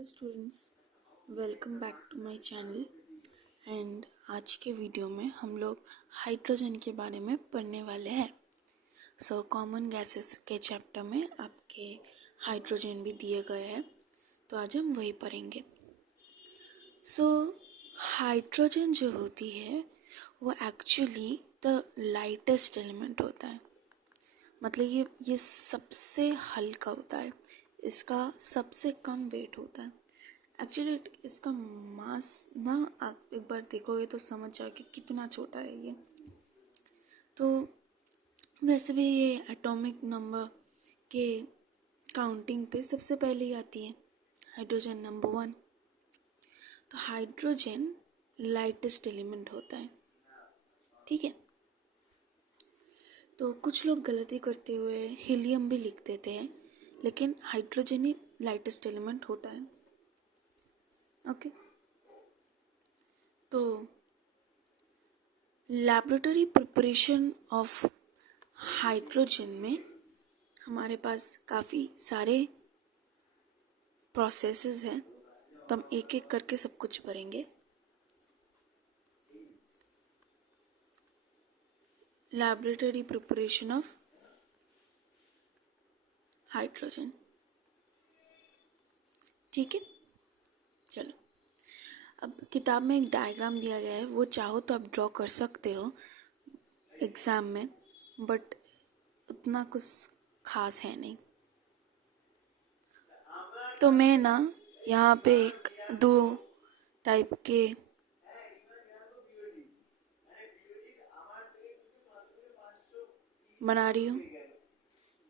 Hello students, welcome back to my channel. And आज के video में हम लोग हाइड्रोजन के बारे में पढ़ने वाले हैं। कॉमन गैसेस के चैप्टर में आपके हाइड्रोजन भी दिए गए हैं, तो आज हम वही पढ़ेंगे। हाइड्रोजन जो होती है वो एक्चुअली द लाइटेस्ट एलिमेंट होता है। मतलब ये सबसे हल्का होता है, इसका सबसे कम वेट होता है। एक्चुअली इसका मास ना, आप एक बार देखोगे तो समझ जाओगे कितना छोटा है ये। तो वैसे भी ये एटॉमिक नंबर के काउंटिंग पे सबसे पहले ही आती है हाइड्रोजन नंबर 1। तो हाइड्रोजन लाइटेस्ट एलिमेंट होता है, ठीक है। तो कुछ लोग गलती करते हुए हीलियम भी लिख देते हैं, लेकिन हाइड्रोजन ही लाइटेस्ट एलिमेंट होता है। ओके, तो लैबोरेटरी प्रिपरेशन ऑफ हाइड्रोजन में हमारे पास काफ़ी सारे प्रोसेसेस हैं, तो हम एक एक करके सब कुछ पढ़ेंगे। लैबोरेटरी प्रिपरेशन ऑफ हाइड्रोजन, ठीक है। चलो, अब किताब में एक डायग्राम दिया गया है, वो चाहो तो आप ड्रॉ कर सकते हो एग्ज़ाम में, बट उतना कुछ खास है नहीं। तो मैं ना यहाँ पे एक दो टाइप के बना रही हूँ।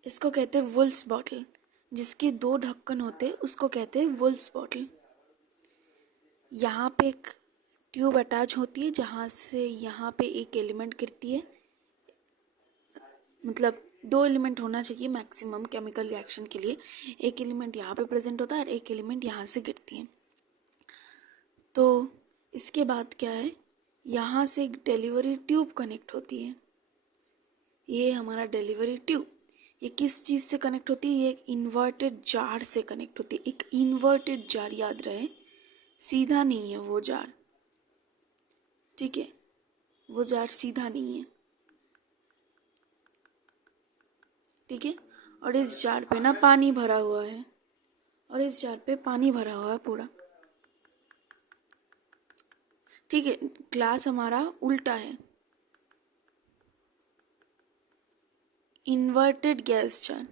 इसको कहते हैं वुल्स बॉटल, जिसके दो ढक्कन होते हैं उसको कहते हैं वुल्स बॉटल। यहाँ पे एक ट्यूब अटैच होती है जहाँ से यहाँ पे एक एलिमेंट गिरती है। मतलब दो एलिमेंट होना चाहिए मैक्सिमम केमिकल रिएक्शन के लिए। एक एलिमेंट यहाँ पे प्रेजेंट होता है और एक एलिमेंट यहाँ से गिरती है। तो इसके बाद क्या है, यहाँ से एक डिलीवरी ट्यूब कनेक्ट होती है। ये हमारा डिलीवरी ट्यूब, ये किस चीज़ से कनेक्ट होती है? ये एक इन्वर्टेड जार से कनेक्ट होती है। एक इन्वर्टेड जार, याद रहे, सीधा नहीं है वो जार, ठीक है। वो जार सीधा नहीं है, ठीक है। और इस जार पे ना पानी भरा हुआ है, और इस जार पे पानी भरा हुआ है पूरा, ठीक है। ग्लास हमारा उल्टा है, इन्वर्टेड गैस जार,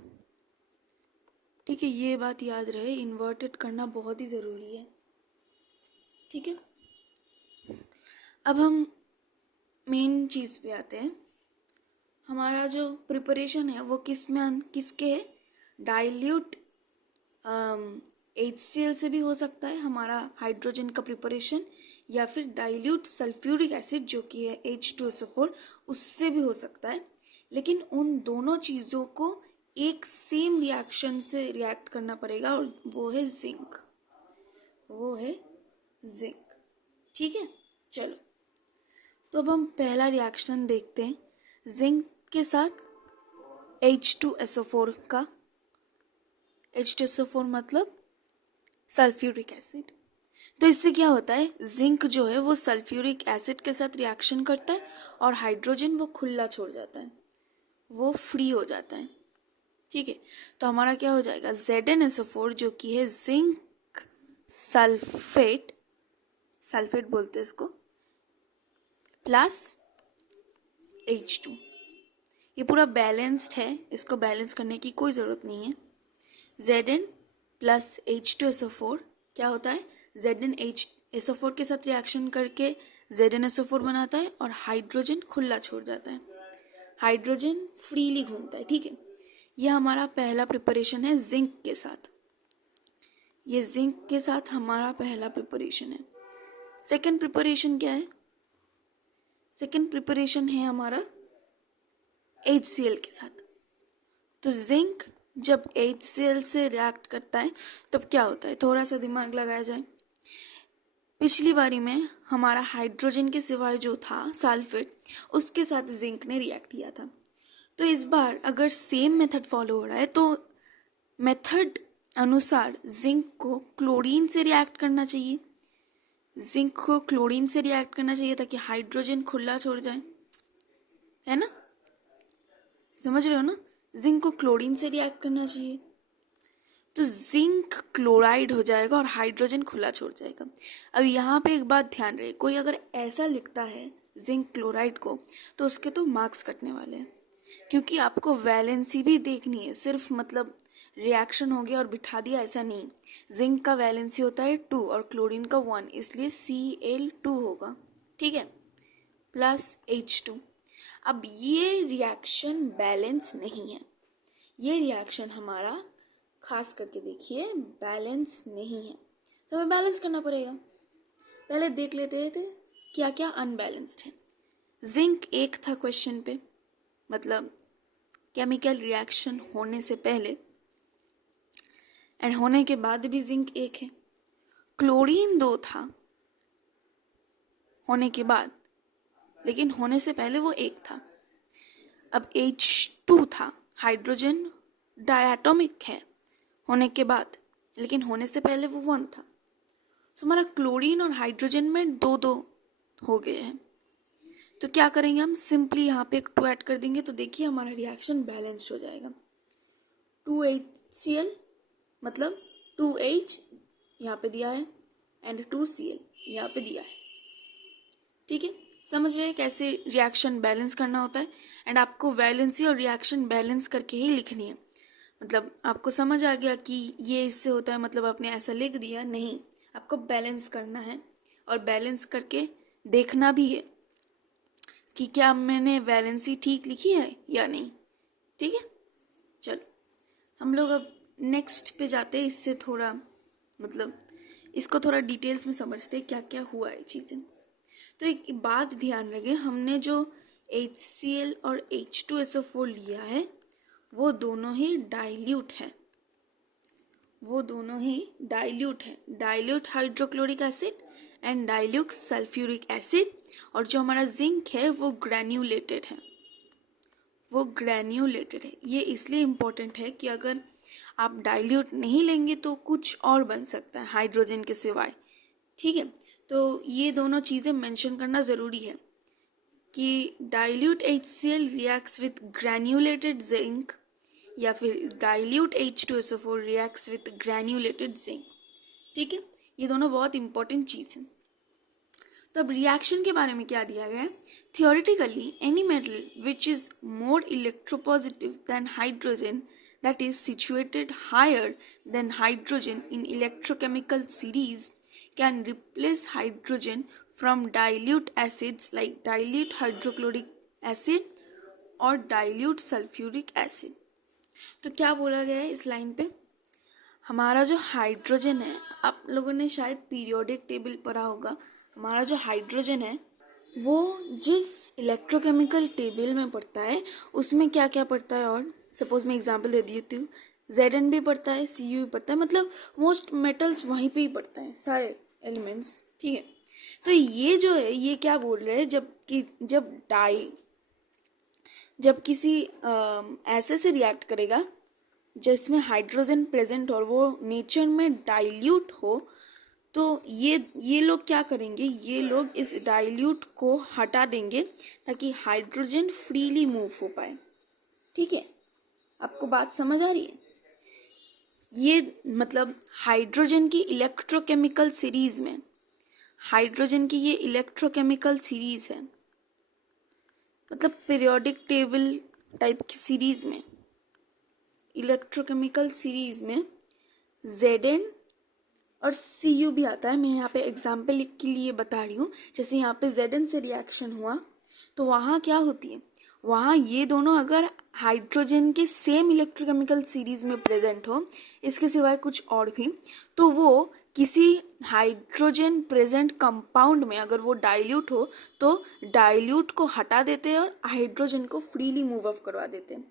ठीक है। ये बात याद रहे, इन्वर्टेड करना बहुत ही ज़रूरी है, ठीक है। अब हम मेन चीज़ पे आते हैं। हमारा जो प्रिपरेशन है वो किसके है? डाइल्यूट HCl से भी हो सकता है हमारा हाइड्रोजन का प्रिपरेशन, या फिर डाइल्यूट सल्फ्यूरिक एसिड जो कि है H2SO4, उससे भी हो सकता है। लेकिन उन दोनों चीज़ों को एक सेम रिएक्शन से रिएक्ट करना पड़ेगा, और वो है जिंक, ठीक है। चलो, तो अब हम पहला रिएक्शन देखते हैं जिंक के साथ H2SO4 का। H2SO4 मतलब सल्फ्यूरिक एसिड। तो इससे क्या होता है, जिंक जो है वो सल्फ्यूरिक एसिड के साथ रिएक्शन करता है, और हाइड्रोजन वो खुला छोड़ जाता है, वो फ्री हो जाता है, ठीक है। तो हमारा क्या हो जाएगा, ZnSO4 जो कि है जिंक सल्फेट, सल्फेट बोलते हैं इसको, प्लस H2। ये पूरा बैलेंस्ड है, इसको बैलेंस करने की कोई ज़रूरत नहीं है। Zn प्लस H2SO4 क्या होता है, ZnHSO4 के साथ रिएक्शन करके ZnSO4 बनाता है, और हाइड्रोजन खुला छोड़ जाता है, हाइड्रोजन फ्रीली घूमता है, ठीक है। यह हमारा पहला प्रिपरेशन है जिंक के साथ। ये जिंक के साथ हमारा पहला प्रिपरेशन है। सेकंड प्रिपरेशन क्या है? सेकंड प्रिपरेशन है हमारा HCl के साथ। तो जिंक जब HCl से रिएक्ट करता है तब क्या होता है, थोड़ा सा दिमाग लगाया जाए। पिछली बारी में हमारा हाइड्रोजन के सिवाय जो था सल्फेट, उसके साथ जिंक ने रिएक्ट किया था। तो इस बार अगर सेम मेथड फॉलो हो रहा है तो मेथड अनुसार जिंक को क्लोरीन से रिएक्ट करना चाहिए। जिंक को क्लोरीन से रिएक्ट करना चाहिए ताकि हाइड्रोजन खुला छोड़ जाए, है ना? समझ रहे हो ना? जिंक को क्लोरीन से रिएक्ट करना चाहिए तो जिंक क्लोराइड हो जाएगा और हाइड्रोजन खुला छोड़ जाएगा। अब यहाँ पे एक बात ध्यान रहे, कोई अगर ऐसा लिखता है जिंक क्लोराइड को तो उसके तो मार्क्स कटने वाले हैं, क्योंकि आपको वैलेंसी भी देखनी है। सिर्फ मतलब रिएक्शन हो गया और बिठा दिया ऐसा नहीं। जिंक का वैलेंसी होता है 2 और क्लोरीन का 1, इसलिए Cl2 होगा, ठीक है, प्लस H2। अब ये रिएक्शन बैलेंस नहीं है, ये रिएक्शन हमारा खास करके देखिए बैलेंस नहीं है, तो हमें बैलेंस करना पड़ेगा। पहले देख लेते थे क्या क्या अनबैलेंस्ड है। जिंक 1 था क्वेश्चन पे, मतलब केमिकल रिएक्शन होने से पहले एंड होने के बाद भी जिंक 1 है। क्लोरीन 2 था होने के बाद, लेकिन होने से पहले वो 1 था। अब H2 था, हाइड्रोजन डायटोमिक है होने के बाद, लेकिन होने से पहले वो 1 था। तो हमारा क्लोरीन और हाइड्रोजन में 2-2 हो गए हैं। तो क्या करेंगे हम, सिंपली यहाँ पे एक 2 ऐड कर देंगे तो देखिए हमारा रिएक्शन बैलेंस्ड हो जाएगा। 2HCl मतलब 2H यहाँ पे दिया है एंड 2Cl यहाँ पे दिया है, ठीक है। समझ रहे हैं कैसे रिएक्शन बैलेंस करना होता है? एंड आपको वैलेंसी और रिएक्शन बैलेंस करके ही लिखनी है। मतलब आपको समझ आ गया कि ये इससे होता है, मतलब आपने ऐसा लिख दिया नहीं, आपको बैलेंस करना है और बैलेंस करके देखना भी है कि क्या मैंने वैलेंसी ठीक लिखी है या नहीं, ठीक है। चलो हम लोग अब नेक्स्ट पे जाते हैं। इससे थोड़ा मतलब इसको थोड़ा डिटेल्स में समझते हैं क्या क्या हुआ है चीज़ें। तो एक बात ध्यान रखें, हमने जो HCl और H2SO4 लिया है वो दोनों ही डाइल्यूट है, वो दोनों ही डाइल्यूट है, dilute hydrochloric acid and dilute sulphuric acid. और जो हमारा जिंक है वो ग्रैन्यूलेटेड है, वो ग्रैन्यूलेटेड है। ये इसलिए इम्पोर्टेंट है कि अगर आप डाइल्यूट नहीं लेंगे तो कुछ और बन सकता है हाइड्रोजन के सिवाय, ठीक है। तो ये दोनों चीज़ें मेंशन करना ज़रूरी है कि dilute HCl reacts with granulated zinc या फिर dilute H2SO4 reacts with granulated zinc, ठीक है। ये दोनों बहुत इंपॉर्टेंट चीज़ हैं। तो अब रिएक्शन के बारे में क्या दिया गया है? Theoretically any metal which is more electropositive than hydrogen, that is situated higher than hydrogen in electrochemical series, can replace hydrogen from dilute acids like dilute hydrochloric acid or dilute sulfuric acid। तो क्या बोला गया है इस line पे? हमारा जो hydrogen है, आप लोगों ने शायद पीरियोडिक टेबल पढ़ा होगा, हमारा जो हाइड्रोजन है वो जिस इलेक्ट्रोकेमिकल टेबल में पढ़ता है उसमें क्या क्या पढ़ता है। और सपोज मैं एग्जांपल दे देती हूँ, Zn भी पढ़ता है, Cu भी पढ़ता है, मतलब मोस्ट मेटल्स वहीं पे ही पढ़ता है, सारे एलिमेंट्स, ठीक है। तो ये जो है ये क्या बोल रहे हैं, जब किसी ऐसे से रिएक्ट करेगा जिसमें हाइड्रोजन प्रेजेंट और वो नेचर में डाइल्यूट हो, तो ये लोग क्या करेंगे, ये लोग इस डाइल्यूट को हटा देंगे ताकि हाइड्रोजन फ्रीली मूव हो पाए, ठीक है। आपको बात समझ आ रही है? ये मतलब हाइड्रोजन की इलेक्ट्रोकेमिकल सीरीज में, हाइड्रोजन की ये इलेक्ट्रोकेमिकल सीरीज है, मतलब पीरियोडिक टेबल टाइप की सीरीज में, इलेक्ट्रोकेमिकल सीरीज में Zn और Cu भी आता है। मैं यहाँ पे एग्जाम्पल के लिए बता रही हूँ, जैसे यहाँ पे Zn से रिएक्शन हुआ तो वहाँ क्या होती है, वहाँ ये दोनों अगर हाइड्रोजन के सेम इलेक्ट्रोकेमिकल सीरीज में प्रेजेंट हो, इसके सिवाय कुछ और भी, तो वो किसी हाइड्रोजन प्रेजेंट कंपाउंड में अगर वो डाइल्यूट हो तो डाइल्यूट को हटा देते हैं और हाइड्रोजन को फ्रीली मूव ऑफ करवा देते हैं,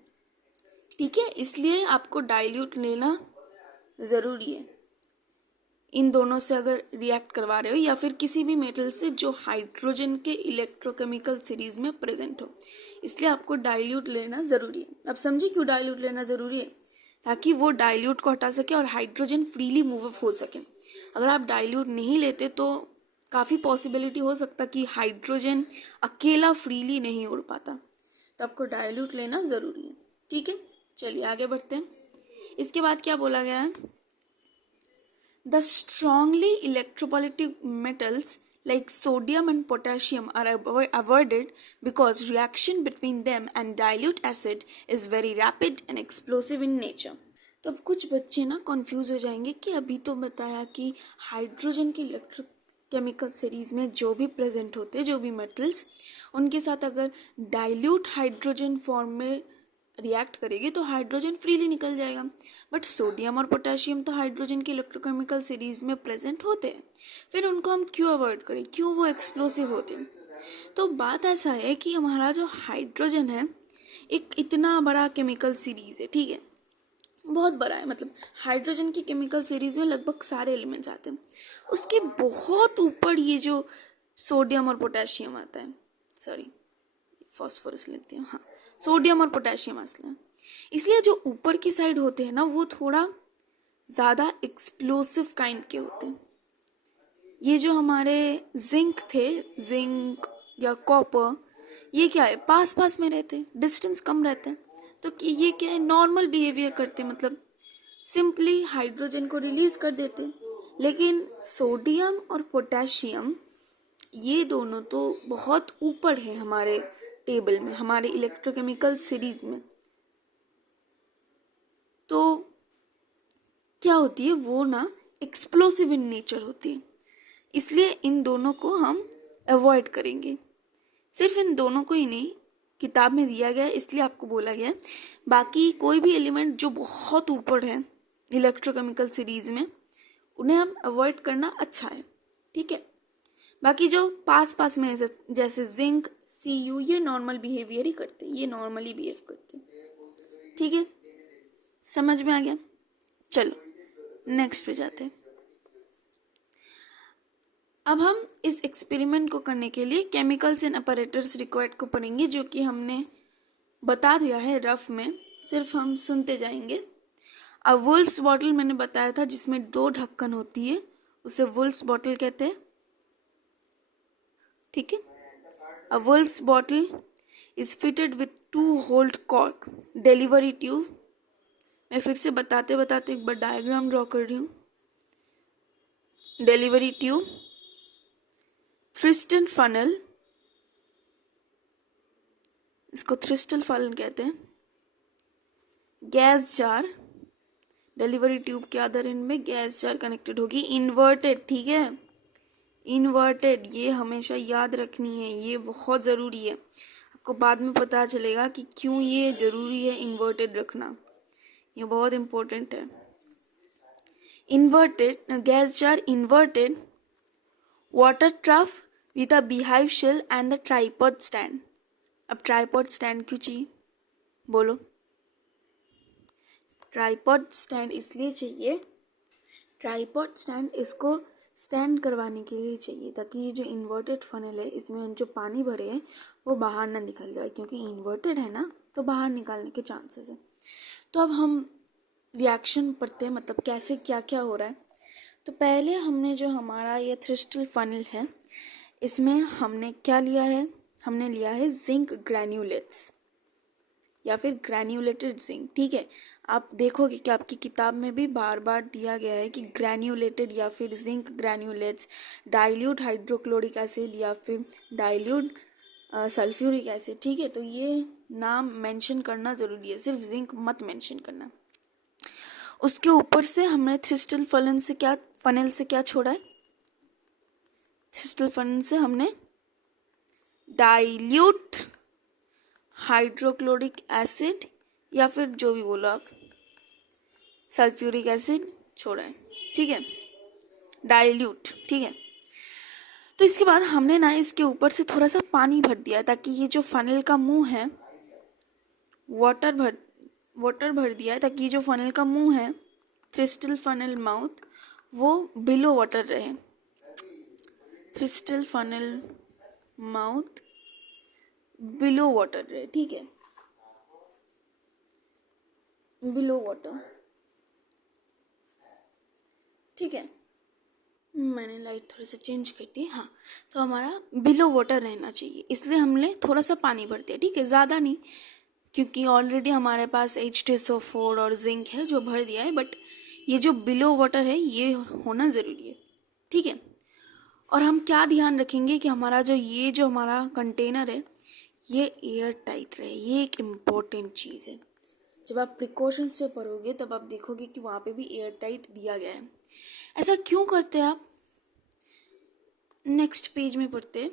ठीक है। इसलिए आपको डाइल्यूट लेना ज़रूरी है इन दोनों से अगर रिएक्ट करवा रहे हो, या फिर किसी भी मेटल से जो हाइड्रोजन के इलेक्ट्रोकेमिकल सीरीज में प्रेजेंट हो, इसलिए आपको डाइल्यूट लेना ज़रूरी है। अब समझिए क्यों डाइल्यूट लेना ज़रूरी है? ताकि वो डाइल्यूट को हटा सके और हाइड्रोजन फ्रीली मूव ऑफ हो सके। अगर आप डाइल्यूट नहीं लेते तो काफ़ी पॉसिबिलिटी हो सकता कि हाइड्रोजन अकेला फ्रीली नहीं उड़ पाता, तो आपको डाइल्यूट लेना ज़रूरी है। ठीक है, चलिए आगे बढ़ते हैं। इसके बाद क्या बोला गया है, the strongly electropositive metals like sodium and potassium are avoided because reaction between them and dilute acid is very rapid and explosive in nature। तो अब कुछ बच्चे ना कंफ्यूज हो जाएंगे कि अभी तो बताया कि हाइड्रोजन के इलेक्ट्रोकेमिकल सीरीज में जो भी प्रेजेंट होते हैं, जो भी मेटल्स, उनके साथ अगर डाइल्यूट हाइड्रोजन फॉर्म में रिएक्ट करेगी तो हाइड्रोजन फ्रीली निकल जाएगा। बट सोडियम और पोटेशियम तो हाइड्रोजन के इलेक्ट्रोकेमिकल सीरीज में प्रेजेंट होते हैं, फिर उनको हम क्यों अवॉइड करें, क्यों वो एक्सप्लोसिव होते हैं। तो बात ऐसा है कि हमारा जो हाइड्रोजन है एक इतना बड़ा केमिकल सीरीज है, ठीक है, बहुत बड़ा है, मतलब हाइड्रोजन की केमिकल सीरीज में लगभग सारे एलिमेंट्स आते हैं। उसके बहुत ऊपर ये जो सोडियम और पोटेशियम आता है, सॉरी फॉस्फोरस लिखते हैं, हाँ, सोडियम और पोटेशियम असला, इसलिए जो ऊपर की साइड होते हैं ना वो थोड़ा ज़्यादा एक्सप्लोसिव काइंड के होते हैं। ये जो हमारे जिंक थे, जिंक या कॉपर, ये क्या है, पास पास में रहते हैं, डिस्टेंस कम रहता है, तो कि ये क्या है, नॉर्मल बिहेवियर करते हैं, मतलब सिंपली हाइड्रोजन को रिलीज कर देते हैं। लेकिन सोडियम और पोटेशियम ये दोनों तो बहुत ऊपर है हमारे टेबल में, हमारे इलेक्ट्रोकेमिकल सीरीज में। तो क्या होती है वो ना, एक्सप्लोसिव इन नेचर होती है, इसलिए इन दोनों को हम अवॉइड करेंगे। सिर्फ इन दोनों को ही नहीं, किताब में दिया गया है इसलिए आपको बोला गया है, बाकी कोई भी एलिमेंट जो बहुत ऊपर है इलेक्ट्रोकेमिकल सीरीज में उन्हें हम अवॉइड करना अच्छा है। ठीक है, बाकी जो पास पास में है जैसे जिंक, Cu, ये नॉर्मल बिहेवियर ही करते हैं, ये नॉर्मली बिहेव करते हैं। ठीक है, समझ में आ गया। चलो नेक्स्ट पे जाते हैं। अब हम इस एक्सपेरिमेंट को करने के लिए केमिकल्स एंड अपैरेटस रिक्वायर्ड को पढ़ेंगे, जो कि हमने बता दिया है रफ में, सिर्फ हम सुनते जाएंगे। अब वुल्फ्स बॉटल मैंने बताया था जिसमें 2 ढक्कन होती है, उसे वुल्फ्स बॉटल कहते हैं। ठीक है, a Woulfe's bottle is fitted with 2 holed cork delivery tube. मैं फिर से बताते बताते एक बार डायग्राम ड्रॉ कर रही हूँ। डिलीवरी ट्यूब, थ्रिस्टन फनल, इसको थ्रिस्टल फनल कहते हैं, गैस जार, डिलीवरी ट्यूब के अदर एंड में गैस जार कनेक्टेड होगी, इन्वर्टेड। ठीक है, इन्वर्टेड, ये हमेशा याद रखनी है, ये बहुत ज़रूरी है। आपको बाद में पता चलेगा कि क्यों ये ज़रूरी है इन्वर्टेड रखना, ये बहुत इम्पोर्टेंट है। Inverted gas jar, inverted water trough with a beehive shelf and the tripod stand. अब ट्राइपॉड स्टैंड क्यों चाहिए, बोलो। ट्राइपॉड स्टैंड इसलिए चाहिए, ट्राइपॉड स्टैंड इसको स्टैंड करवाने के लिए चाहिए ताकि ये जो इन्वर्टेड फनल है इसमें जो पानी भरे हैं वो बाहर ना निकल जाए, क्योंकि इन्वर्टेड है ना तो बाहर निकालने के चांसेस हैं। तो अब हम रिएक्शन पढ़ते हैं, मतलब कैसे क्या क्या हो रहा है। तो पहले हमने जो हमारा ये थ्रिस्टल फनल है इसमें हमने क्या लिया है, हमने लिया है जिंक ग्रैन्यूलेट्स या फिर ग्रैन्यूलेटेड जिंक। ठीक है, आप देखोगे कि आपकी किताब में भी बार बार दिया गया है कि ग्रैन्यूलेटेड या फिर जिंक ग्रैन्यूलेट्स, डाइल्यूट हाइड्रोक्लोरिक एसिड या फिर डाइल्यूट सल्फ्यूरिक एसिड। ठीक है, तो ये नाम मेंशन करना ज़रूरी है, सिर्फ जिंक मत मेंशन करना। उसके ऊपर से हमने थ्रिस्टल फनल से क्या छोड़ा है, थ्रिस्टल फनल से हमने डाइल्यूट हाइड्रोक्लोरिक एसिड या फिर जो भी बोलो आप, सल्फ्यूरिक एसिड छोड़ा है। ठीक है, डाइल्यूट। ठीक है, तो इसके बाद हमने ना इसके ऊपर से थोड़ा सा पानी भर दिया ताकि ये जो फनल का मुंह है, वाटर भर दिया है ताकि ये जो फनल का मुंह है, थ्रिस्टल फनल माउथ, वो बिलो वाटर रहे। थ्रिस्टल फनल माउथ बिलो वाटर रहे। ठीक है, बिलो वाटर। ठीक है, मैंने लाइट थोड़ी सी चेंज कर दी। हाँ, तो हमारा बिलो वाटर रहना चाहिए, इसलिए हमने थोड़ा सा पानी भर दिया। ठीक है, ज़्यादा नहीं, क्योंकि ऑलरेडी हमारे पास H2SO4 और जिंक है जो भर दिया है, बट ये जो बिलो वाटर है ये होना ज़रूरी है। ठीक है, और हम क्या ध्यान रखेंगे कि हमारा जो हमारा कंटेनर है ये एयर टाइट रहे। ये एक इम्पॉर्टेंट चीज़ है। जब आप प्रिकॉशंस पे पढ़ोगे तब आप देखोगे कि वहाँ पे भी एयर टाइट दिया गया है। ऐसा क्यों करते हैं आप? नेक्स्ट पेज में पढ़ते हैं।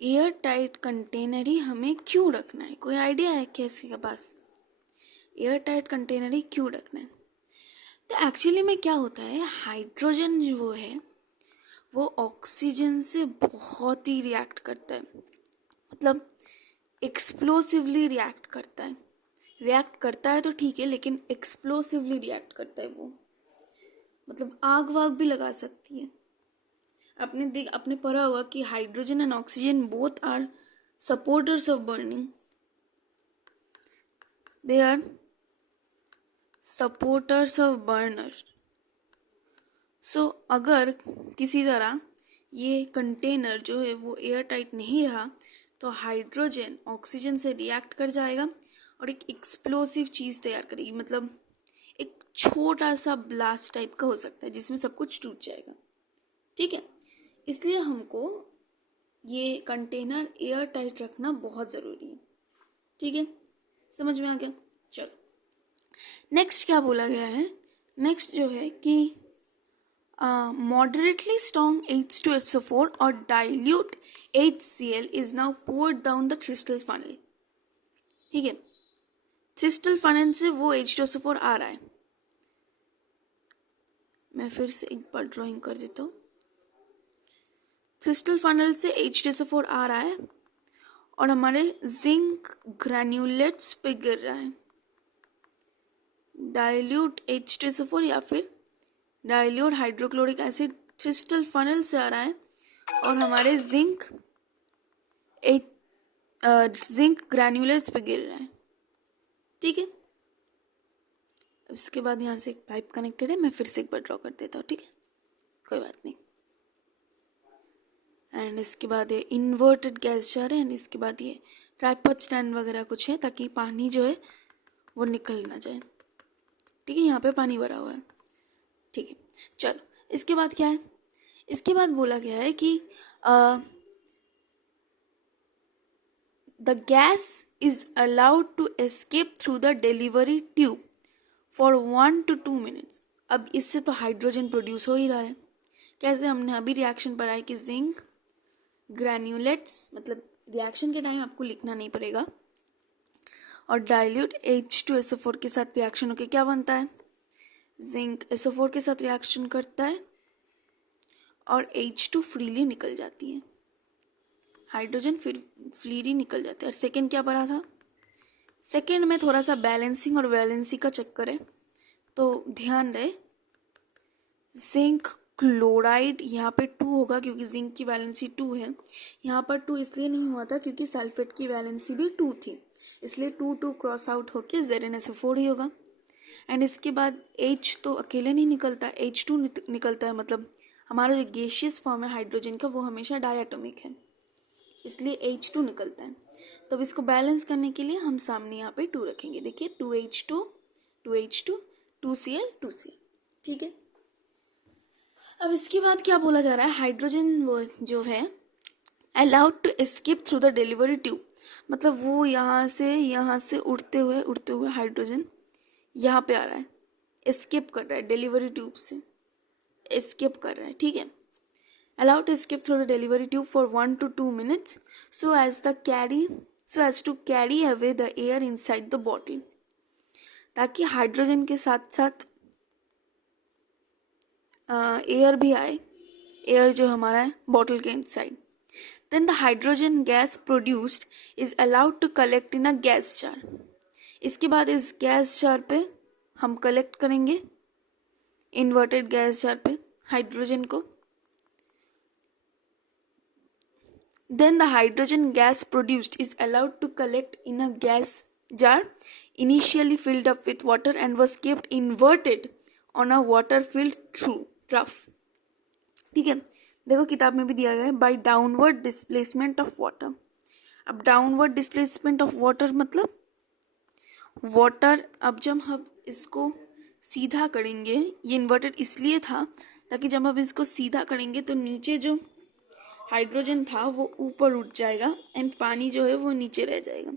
एयर टाइट कंटेनर ही हमें क्यों रखना है? कोई आइडिया है किसी के पास? एयर टाइट कंटेनर ही क्यों रखना है? तो एक्चुअली में क्या होता है, हाइड्रोजन जो है वो ऑक्सीजन से बहुत ही रिएक्ट करता है, मतलब एक्सप्लोसिवली रिएक्ट करता है। रिएक्ट करता है तो ठीक है, लेकिन एक्सप्लोसिवली रिएक्ट करता है वो, मतलब आग वाग भी लगा सकती है। आपने पढ़ा होगा कि hydrogen and oxygen both are supporters of burning, they are supporters of burner. So अगर किसी तरह ये कंटेनर जो है वो एयर टाइट नहीं रहा तो हाइड्रोजन ऑक्सीजन से रिएक्ट कर जाएगा और एक एक्सप्लोसिव चीज़ तैयार करेगी, मतलब एक छोटा सा ब्लास्ट टाइप का हो सकता है जिसमें सब कुछ टूट जाएगा। ठीक है, इसलिए हमको ये कंटेनर एयर टाइट रखना बहुत ज़रूरी है। ठीक है, समझ में आ गया? चलो नेक्स्ट क्या बोला गया है। नेक्स्ट जो है कि moderately strong H2SO4 or dilute HCl is now poured down the crystal funnel। ठीक है, क्रिस्टल फनल से वो H2SO4 आ रहा है। मैं फिर से एक बार ड्राइंग कर देता हूँ। क्रिस्टल फनल से H2SO4 आ रहा है और हमारे जिंक ग्रैन्यूलेट्स पे गिर रहा है। डाइल्यूट H2SO4 या फिर dilute hydrochloric acid crystal funnel से आ रहा है और हमारे जिंक ग्रैन्यूलेट्स पे गिर रहा है। ठीक है, अब इसके बाद यहाँ से एक पाइप कनेक्टेड है, मैं फिर से एक बार ड्रॉ कर देता हूँ। ठीक है, कोई बात नहीं। एंड इसके बाद ये इन्वर्टेड गैस जार है एंड इसके बाद ये ट्राइपॉड स्टैंड वगैरह कुछ है ताकि पानी जो है वो निकल ना जाए। ठीक है, यहाँ पे पानी भरा हुआ है। ठीक है, चलो इसके बाद क्या है? इसके बाद बोला गया है कि the gas is allowed to escape through the delivery tube for 1 to 2 minutes। अब इससे तो हाइड्रोजन प्रोड्यूस हो ही रहा है। कैसे? हमने अभी रिएक्शन पढ़ा है कि जिंक ग्रैन्यूलेट्स, मतलब रिएक्शन के टाइम आपको लिखना नहीं पड़ेगा, और डाइल्यूट H2SO4 के साथ रिएक्शन होकर क्या बनता है? जिंक SO4 के साथ रिएक्शन करता है और H2 फ्रीली निकल जाती है, हाइड्रोजन फिर फ्रीली निकल जाता है। और सेकेंड क्या पढ़ा था? सेकेंड में थोड़ा सा बैलेंसिंग और वैलेंसी का चक्कर है, तो ध्यान रहे जिंक क्लोराइड यहाँ पे 2 होगा क्योंकि जिंक की वैलेंसी 2 है। यहाँ पर 2 इसलिए नहीं हुआ था क्योंकि सल्फेट की वैलेंसी भी 2 थी, इसलिए 2 क्रॉस आउट होके ZnSO4 ही होगा। एंड इसके बाद H तो अकेले नहीं निकलता, H2 निकलता है, मतलब हमारा जो गैसियस फॉर्म है हाइड्रोजन का वो हमेशा डायटोमिक है, इसलिए H2 निकलता है। तब इसको बैलेंस करने के लिए हम सामने यहाँ पे 2 रखेंगे। देखिए 2H2 2H2 2Cl 2Cl। ठीक है, अब इसके बाद क्या बोला जा रहा है? हाइड्रोजन वो जो है allowed to escape through the delivery tube, मतलब वो यहाँ से उड़ते हुए हाइड्रोजन यहाँ पे आ रहा है, एस्केप कर रहा है डिलीवरी ट्यूब से, एस्केप कर रहा है। ठीक है, allowed to escape through the delivery tube for 1 to 2 minutes so as to carry away the air inside the bottle, ताकि हाइड्रोजन के साथ साथ एयर भी आए, एयर जो हमारा है बॉटल के inside. Then the hydrogen gas produced is allowed to collect in a gas jar. इसके बाद इस गैस जार पे हम कलेक्ट करेंगे, इन्वर्टेड गैस जार पे हाइड्रोजन को। Then the hydrogen gas produced is allowed to collect in a gas jar initially filled up with water and was kept inverted on a water filled trough. ठीक है, देखो किताब में भी दिया गया है by downward displacement of water. अब डाउनवर्ड डिस्प्लेसमेंट ऑफ वाटर मतलब वाटर, अब जब हम इसको सीधा करेंगे, ये इन्वर्टेड इसलिए था ताकि जब हम इसको सीधा करेंगे तो नीचे जो हाइड्रोजन था वो ऊपर उठ जाएगा एंड पानी जो है वो नीचे रह जाएगा.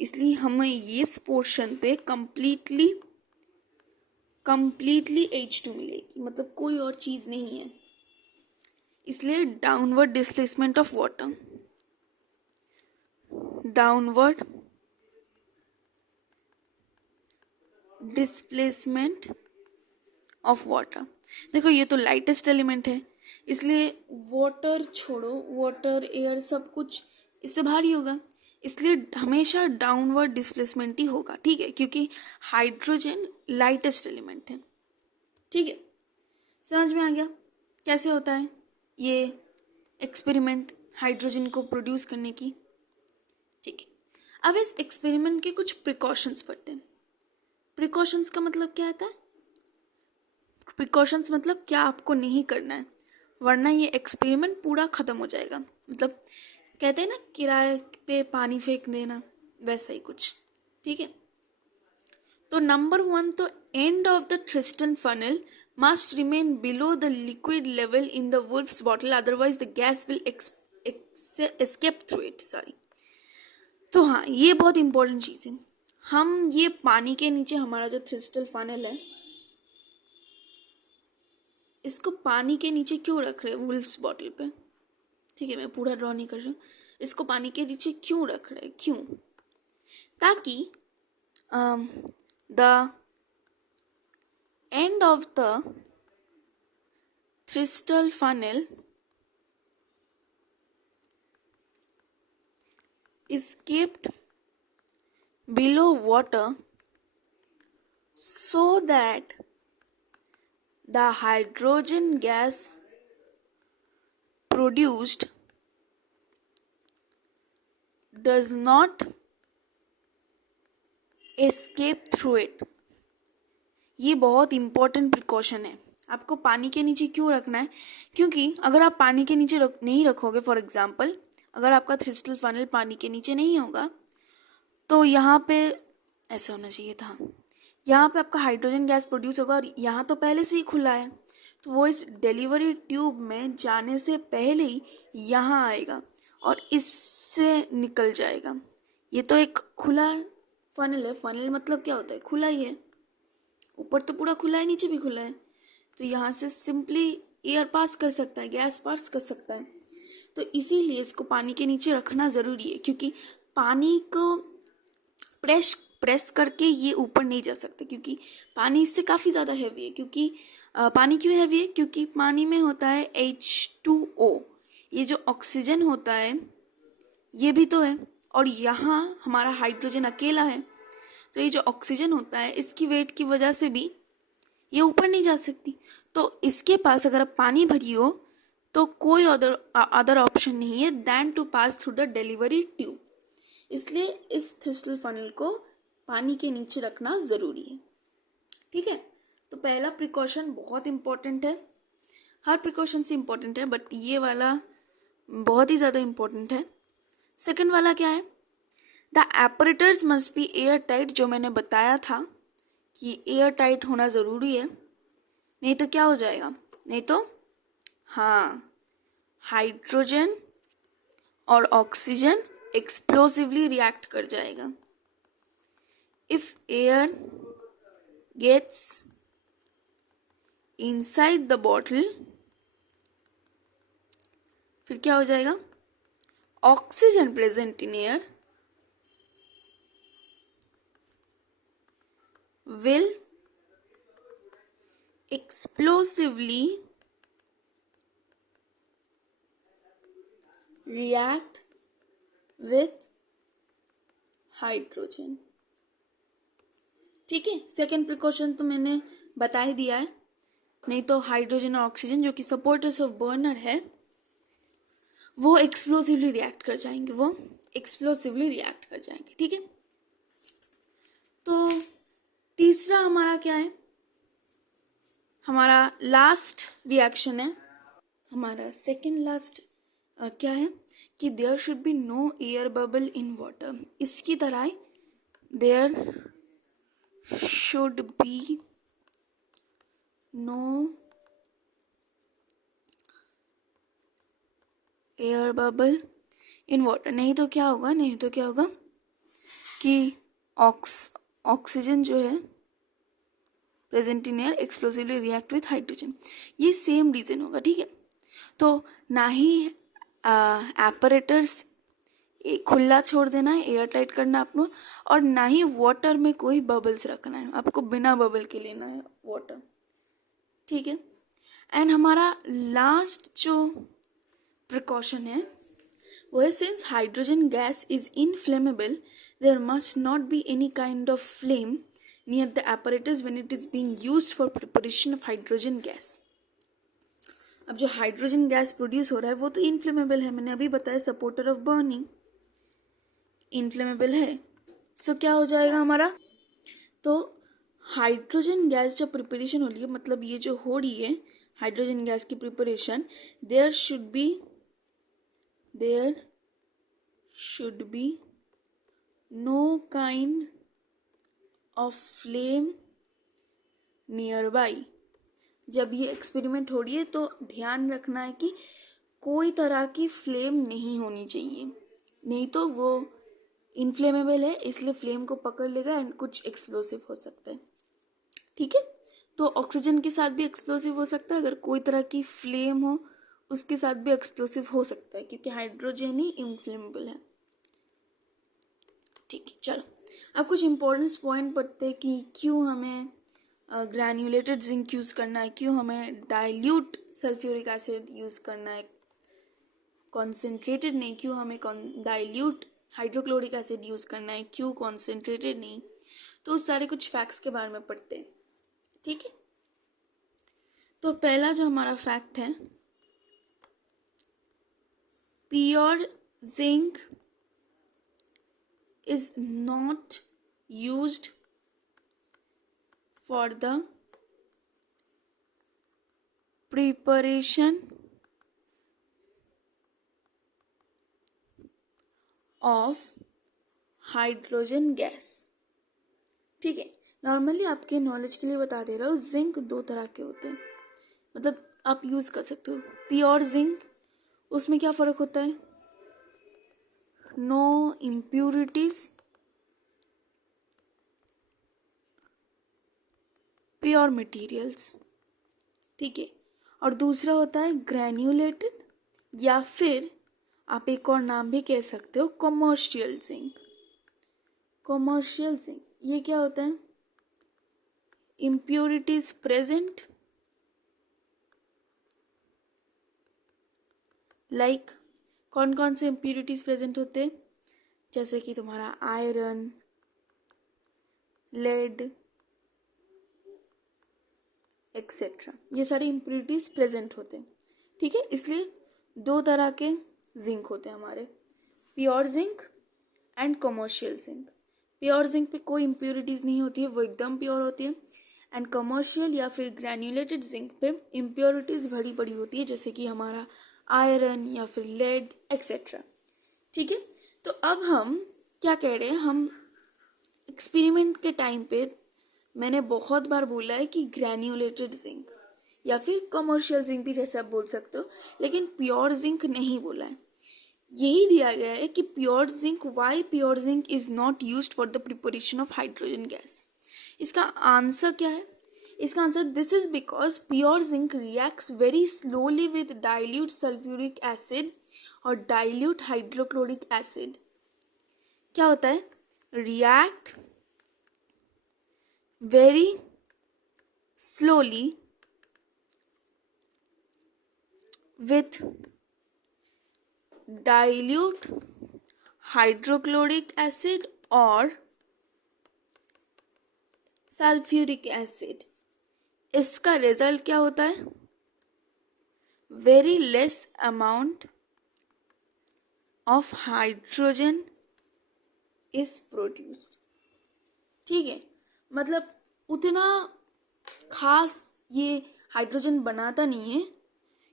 इसलिए हमें ये पोर्शन पे कंप्लीटली H2 मिलेगी, मतलब कोई और चीज़ नहीं है. इसलिए downward displacement of water, downward displacement of water. देखो ये तो लाइटेस्ट एलिमेंट है, इसलिए वाटर छोड़ो, वाटर एयर सब कुछ इससे भारी होगा, इसलिए हमेशा डाउनवर्ड डिस्प्लेसमेंट ही होगा. ठीक है, क्योंकि हाइड्रोजन लाइटेस्ट एलिमेंट है. ठीक है, समझ में आ गया कैसे होता है ये एक्सपेरिमेंट हाइड्रोजन को प्रोड्यूस करने की. ठीक है, अब इस एक्सपेरिमेंट के कुछ प्रिकॉशंस पढ़ते हैं. प्रिकॉशंस का मतलब क्या आता है? प्रिकॉशंस मतलब क्या आपको नहीं करना है, वरना ये एक्सपेरिमेंट पूरा ख़त्म हो जाएगा. मतलब कहते हैं ना किराए पे पानी फेंक देना, वैसा ही कुछ. ठीक है, तो नंबर 1 तो end of the thistle funnel must remain below the liquid level in the wolf's bottle, otherwise the gas will escape through it. Sorry. तो हाँ, ये बहुत इंपॉर्टेंट चीज़ है. हम ये पानी के नीचे हमारा जो थ्रिस्टल फनल है, इसको पानी के नीचे क्यों रख रहे हैं वुल्फ्स बॉटल पे? ठीक है, मैं पूरा ड्रॉ नहीं कर रही हूँ. इसको पानी के नीचे क्यों रख रहे हैं? क्यों? ताकि the end of the crystal funnel escaped below water so that the hydrogen gas produced does not escape through it. ये बहुत इंपॉर्टेंट प्रिकॉशन है. आपको पानी के नीचे क्यों रखना है? क्योंकि अगर आप पानी के नीचे नहीं रखोगे, फॉर एग्जांपल अगर आपका थ्रिस्टल फनल पानी के नीचे नहीं होगा तो यहाँ पे ऐसा होना चाहिए था, यहाँ पे आपका हाइड्रोजन गैस प्रोड्यूस होगा और यहाँ तो पहले से ही खुला है, तो वो इस डिलीवरी ट्यूब में जाने से पहले ही यहाँ आएगा और इससे निकल जाएगा. ये तो एक खुला फनल है. फनल मतलब क्या होता है? खुला ही है. ऊपर तो पूरा खुला है, नीचे भी खुला है, तो यहाँ से सिंपली एयर पास कर सकता है, गैस पास कर सकता है. तो इसीलिए इसको पानी के नीचे रखना ज़रूरी है, क्योंकि पानी को प्रेस करके ये ऊपर नहीं जा सकता, क्योंकि पानी इससे काफ़ी ज़्यादा हैवी है. क्योंकि पानी क्यों हैवी है? क्योंकि पानी में होता है H2O. ये जो ऑक्सीजन होता है ये भी तो है, और यहाँ हमारा हाइड्रोजन अकेला है, तो ये जो ऑक्सीजन होता है इसकी वेट की वजह से भी ये ऊपर नहीं जा सकती. तो इसके पास अगर आप पानी भरी हो तो कोई अदर ऑप्शन नहीं है than to pass through the delivery tube. इसलिए इस थ्रिस्टल फनल को पानी के नीचे रखना ज़रूरी है. ठीक है, तो पहला प्रिकॉशन बहुत इम्पोर्टेंट है. हर प्रिकॉशन से इम्पोर्टेंट है, बट ये वाला बहुत ही ज़्यादा इम्पोर्टेंट है. सेकंड वाला क्या है? The एपरेटर्स must be air tight. जो मैंने बताया था कि एयर टाइट होना ज़रूरी है, नहीं तो क्या हो जाएगा? नहीं तो हाँ, हाइड्रोजन और ऑक्सीजन एक्सप्लोसिवली रिएक्ट कर जाएगा. If air gets inside the bottle, फिर क्या हो जाएगा? Oxygen present in air will explosively react with hydrogen. ठीक है, सेकेंड प्रिकॉशन तो मैंने बता ही दिया है. नहीं तो हाइड्रोजन और ऑक्सीजन जो कि सपोर्टर्स ऑफ बर्नर है वो एक्सप्लोसिवली रिएक्ट कर जाएंगे. ठीक है, तो तीसरा हमारा क्या है, हमारा लास्ट रिएक्शन है, हमारा सेकेंड लास्ट क्या है कि there should be no air bubble in water. इसकी तरह there should be no air bubble in water. नहीं तो क्या होगा कि ऑक्सीजन जो है present in air explosively react with hydrogen. ये सेम रीजन होगा, ठीक है। तो ना ही एपरेटर्स खुला छोड़ देना है, एयर टाइट करना आपको, और ना ही वाटर में कोई बबल्स रखना है, आपको बिना बबल के लेना है वाटर, ठीक है। एंड हमारा लास्ट जो प्रिकॉशन है वो है, since hydrogen gas is inflammable there must not be any kind of flame near the apparatus when it is being used for preparation of hydrogen gas। अब जो हाइड्रोजन गैस प्रोड्यूस हो रहा है वो तो इनफ्लेमेबल है, मैंने अभी बताया, सपोर्टर ऑफ बर्निंग, इनफ्लेमेबल है। सो क्या हो जाएगा हमारा, तो हाइड्रोजन गैस जब प्रिपरेशन हो रही है, मतलब ये जो हो रही है हाइड्रोजन गैस की preparation, there should be no kind of flame nearby. जब ये एक्सपेरिमेंट हो रही है तो ध्यान रखना है कि कोई तरह की फ्लेम नहीं होनी चाहिए, नहीं तो वो इनफ्लेमेबल है, इसलिए फ्लेम को पकड़ लेगा एंड कुछ एक्सप्लोसिव हो सकता है, ठीक है। तो ऑक्सीजन के साथ भी एक्सप्लोसिव हो सकता है, अगर कोई तरह की फ्लेम हो उसके साथ भी एक्सप्लोसिव हो सकता है, क्योंकि हाइड्रोजन ही इनफ्लेमेबल है, ठीक है। चलो अब कुछ इंपॉर्टेंट पॉइंट पढ़ते हैं कि क्यों हमें ग्रैन्युलेटेड जिंक यूज़ करना है, क्यों हमें डाइल्यूट सल्फ्यूरिक एसिड यूज़ करना है, कॉन्सेंट्रेटेड नहीं, क्यों हमें डाइल्यूट हाइड्रोक्लोरिक एसिड यूज़ करना है, क्यों कॉन्सेंट्रेटेड नहीं। तो उस सारे कुछ फैक्ट्स के बारे में पढ़ते हैं, ठीक है। तो पहला जो हमारा फैक्ट है, pure zinc is not used for the preparation of hydrogen gas, ठीक है। नॉर्मली आपके नॉलेज के लिए बता दे रहा हूँ, जिंक दो तरह के होते हैं, मतलब आप यूज़ कर सकते हो। प्योर जिंक, उसमें क्या फ़र्क होता है, नो इम्प्यूरिटीज, प्योर मटेरियल्स, ठीक है। और दूसरा होता है ग्रैन्युलेटेड, या फिर आप एक और नाम भी कह सकते हो कमर्शियल जिंक। कमर्शियल जिंक ये क्या होता है, इम्प्योरिटीज प्रेजेंट, लाइक कौन कौन से इम्प्योरिटीज प्रेजेंट होते हैं, जैसे कि तुम्हारा आयरन, लेड एक्सेट्रा, ये सारे इम्प्योरिटीज प्रेजेंट होते हैं, ठीक है। इसलिए दो तरह के जिंक होते हैं हमारे, pure zinc and commercial zinc. Pure zinc पे कोई इम्प्योरिटीज नहीं होती है, वो एकदम प्योर होती है। एंड कमर्शियल या फिर ग्रैन्युलेटेड जिंक पे इम्प्योरिटीज भरी पड़ी होती है, जैसे कि हमारा आयरन या फिर लेड एक्सेट्रा, ठीक है। तो अब हम क्या कह रहे हैं, हम एक्सपेरिमेंट के टाइम पे मैंने बहुत बार बोला है कि ग्रैन्युलेटेड जिंक या फिर कमर्शियल जिंक भी जैसे आप बोल सकते हो, लेकिन प्योर जिंक नहीं बोला है। यही दिया गया है कि pure zinc, why pure zinc is not used for the preparation of hydrogen gas. इसका आंसर क्या है, इसका answer this is because pure zinc reacts very slowly with dilute sulphuric acid और डाइल्यूट हाइड्रोक्लोरिक एसिड। क्या होता है, react very slowly with dilute hydrochloric acid और sulphuric acid. इसका रिजल्ट क्या होता है, very less amount of hydrogen is produced. ठीक है, मतलब उतना खास ये हाइड्रोजन बनाता नहीं है,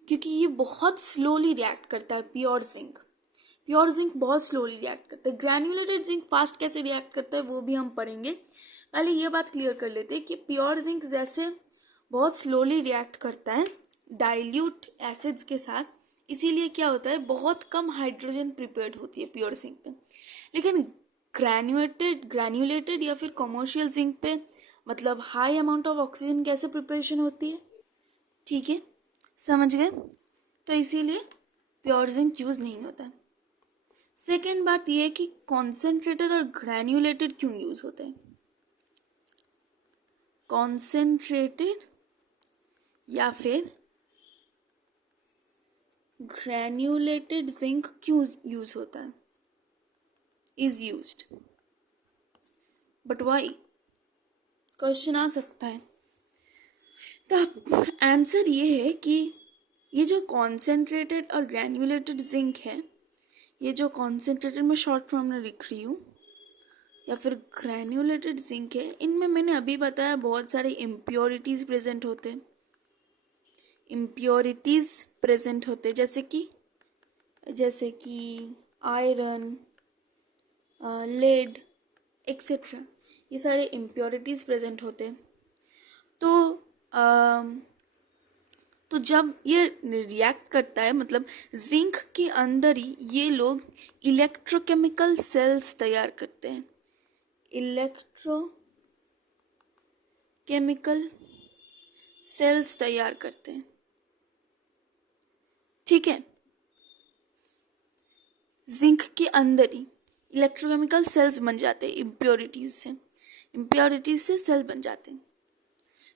क्योंकि ये बहुत स्लोली रिएक्ट करता है। प्योर जिंक बहुत स्लोली रिएक्ट करता है। ग्रैन्युलेटेड जिंक फास्ट कैसे रिएक्ट करता है वो भी हम पढ़ेंगे। पहले ये बात क्लियर कर लेते हैं कि प्योर जिंक जैसे बहुत स्लोली रिएक्ट करता है डाइल्यूट एसिड्स के साथ, इसीलिए क्या होता है, बहुत कम हाइड्रोजन प्रिपेयर्ड होती है प्योर जिंक पे। लेकिन ग्रैन्युलेटेड या फिर कॉमर्शियल जिंक पे मतलब हाई अमाउंट ऑफ ऑक्सीजन कैसे प्रिपरेशन होती है। ठीक है, समझ गए। तो इसीलिए प्योर जिंक यूज़ नहीं होता है। सेकेंड बात यह है कि कॉन्सेंट्रेटेड और ग्रैन्युलेटेड क्यों यूज़ होते हैं। कॉन्सेंट्रेटेड या फिर ग्रैन्युलेटेड जिंक क्यों यूज़ होता है, is used, but why, question आ सकता है। तो आंसर ये है कि ये जो कॉन्सेंट्रेटेड और ग्रैन्युलेटेड जिंक है, ये जो कॉन्सेंट्रेटेड में शॉर्ट फॉर्म में लिख रही हूँ, या फिर ग्रैन्युलेटेड जिंक है, इनमें मैंने अभी बताया बहुत सारे इम्प्योरिटीज़ प्रेजेंट होते हैं। जैसे कि आयरन, लेड एक्सेट्रा, ये सारे इम्प्योरिटीज़ प्रेजेंट होते हैं। तो जब ये रिएक्ट करता है, मतलब जिंक के अंदर ही ये लोग इलेक्ट्रोकेमिकल सेल्स तैयार करते हैं। इलेक्ट्रोकेमिकल सेल्स तैयार करते हैं, ठीक है। जिंक के अंदर ही इलेक्ट्रोकेमिकल सेल्स बन जाते हैं इम्प्योरिटीज से सेल बन जाते हैं।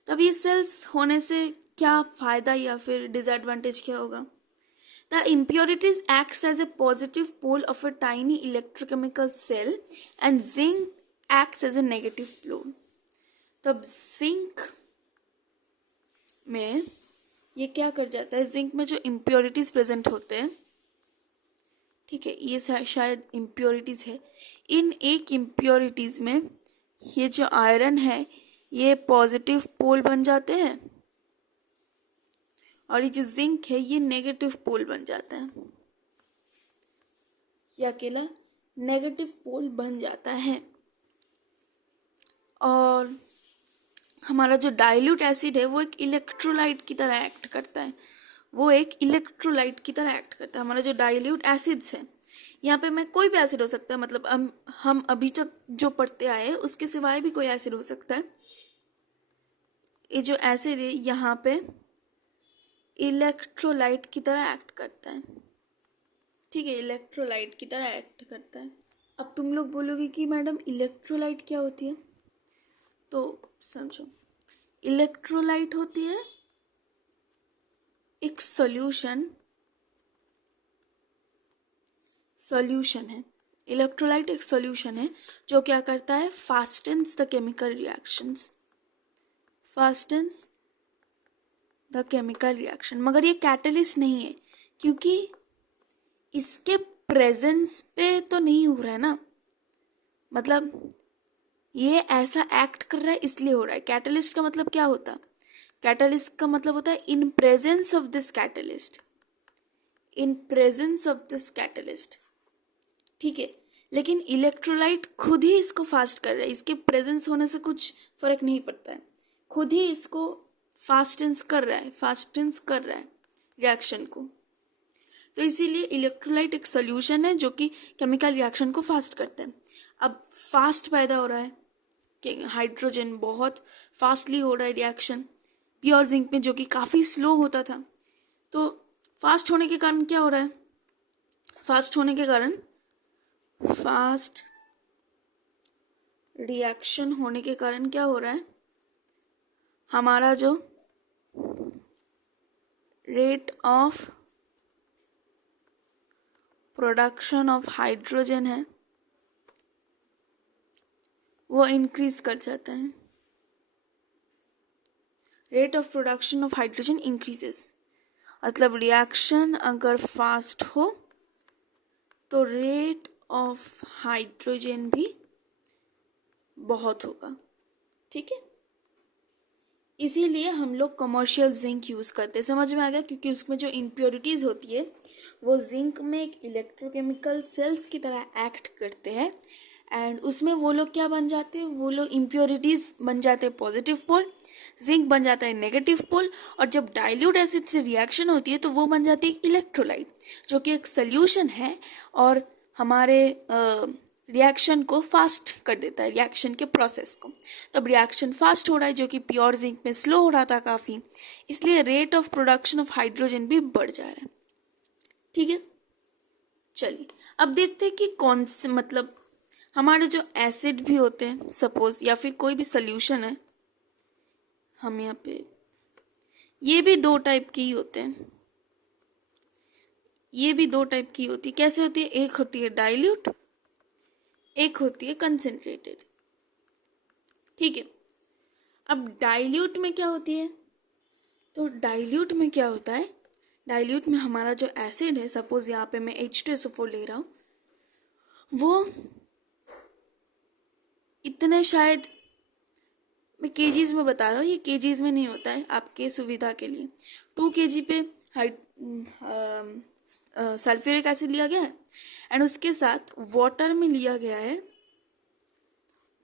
तब ये सेल्स होने से क्या फायदा या फिर डिसएडवांटेज क्या होगा। The impurities acts as a positive pole of a tiny electrochemical cell and zinc acts as a negative pole. तब जिंक में ये क्या कर जाता है, जिंक में जो इम्प्योरिटीज प्रेजेंट होते हैं, ठीक है, ये शायद इम्प्योरिटीज है। इन एक इम्प्योरिटीज में ये जो आयरन है ये पॉजिटिव पोल बन जाते हैं, और ये जो जिंक है ये नेगेटिव पोल बन जाता है। ये अकेला नेगेटिव पोल बन जाता है। और हमारा जो डाइल्यूट एसिड है वो एक इलेक्ट्रोलाइट की तरह एक्ट करता है। हमारा जो डाइल्यूट एसिड्स है, यहाँ पे मैं कोई भी एसिड हो सकता है, मतलब हम अभी तक जो पढ़ते आए उसके सिवाय भी कोई एसिड हो सकता है। ये जो एसिड है यहाँ पे इलेक्ट्रोलाइट की तरह एक्ट करता है, ठीक है, इलेक्ट्रोलाइट की तरह एक्ट करता है। अब तुम लोग बोलोगे कि मैडम इलेक्ट्रोलाइट क्या होती है, तो समझो, इलेक्ट्रोलाइट होती है एक सॉल्यूशन है। इलेक्ट्रोलाइट एक सॉल्यूशन है जो क्या करता है, फास्टेंस द केमिकल रिएक्शन। मगर ये कैटलिस्ट नहीं है, क्योंकि इसके प्रेजेंस पे तो नहीं हो रहा है ना, मतलब ये ऐसा एक्ट कर रहा है इसलिए हो रहा है। कैटलिस्ट का मतलब क्या होता है, कैटलिस्ट का मतलब होता है in presence of this catalyst, ठीक है। लेकिन इलेक्ट्रोलाइट खुद ही इसको फास्ट कर रहा है, इसके प्रेजेंस होने से कुछ फर्क नहीं पड़ता है, खुद ही इसको फास्टेंस कर रहा है रिएक्शन को। तो इसीलिए इलेक्ट्रोलाइट एक सोल्यूशन है जो कि केमिकल रिएक्शन को फास्ट करते हैं। अब फास्ट पैदा हो रहा है कि हाइड्रोजन बहुत फास्टली हो रहा है रिएक्शन प्योर जिंक में, जो कि काफ़ी स्लो होता था। तो फास्ट होने के कारण क्या हो रहा है, फास्ट रिएक्शन होने के कारण क्या हो रहा है, हमारा जो rate of production of hydrogen है वो इंक्रीज कर जाता है। Rate of production of hydrogen increases, मतलब रिएक्शन अगर फास्ट हो तो रेट ऑफ हाइड्रोजन भी बहुत होगा। ठीक है, इसीलिए हम लोग कमर्शियल जिंक यूज़ करते हैं। समझ में आ गया? क्योंकि उसमें जो इम्प्योरिटीज़ होती है वो जिंक में एक इलेक्ट्रोकेमिकल सेल्स की तरह एक्ट करते हैं, एंड उसमें वो लोग क्या बन जाते हैं, वो लोग इम्प्योरिटीज़ बन जाते हैं पॉजिटिव पोल, जिंक बन जाता है नेगेटिव पोल, और जब डाइल्यूट एसिड से रिएक्शन होती है तो वो बन जाती है इलेक्ट्रोलाइट, जो कि एक सोल्यूशन है और हमारे रिएक्शन को फास्ट कर देता है, रिएक्शन के प्रोसेस को। तो अब रिएक्शन फास्ट हो रहा है, जो कि प्योर जिंक में स्लो हो रहा था काफ़ी, इसलिए rate of production of hydrogen भी बढ़ जा रहा है। ठीक है, चलिए अब देखते हैं कि कौन से, मतलब हमारे जो एसिड भी होते हैं सपोज, या फिर कोई भी सोल्यूशन है, हम यहाँ पे ये भी दो टाइप के ही होते हैं, ये भी दो टाइप की होती है। कैसे होती है? एक होती है डाइल्यूट, एक होती है कंसेंट्रेटेड। ठीक है, अब डाइल्यूट में क्या होती है? तो डाइल्यूट में क्या होता है, डाइल्यूट में हमारा जो एसिड है, सपोज यहाँ पे मैं H2SO4 ले रहा हूँ, वो इतने, शायद मैं केजीज में बता रहा हूँ, ये केजीज में नहीं होता है, आपके सुविधा के लिए 2 kg पे सल्फ्यूरिक एसिड लिया गया है, एंड उसके साथ वाटर में लिया गया है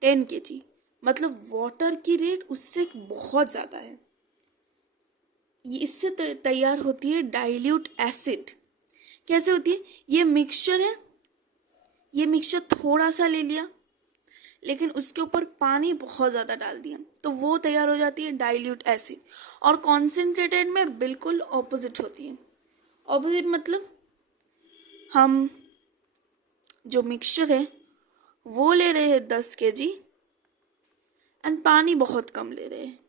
10 kg, मतलब वाटर की रेट उससे बहुत ज़्यादा है। ये इससे तैयार होती है डाइल्यूट एसिड। कैसे होती है? ये मिक्सचर है, ये मिक्सचर थोड़ा सा ले लिया, लेकिन उसके ऊपर पानी बहुत ज़्यादा डाल दिया, तो वो तैयार हो जाती है डाइल्यूट एसिड। और कॉन्सेंट्रेटेड में बिल्कुल ऑपोजिट होती है। ऑपोजिट मतलब हम जो मिक्सचर है वो ले रहे हैं 10 kg, एंड पानी बहुत कम ले रहे हैं,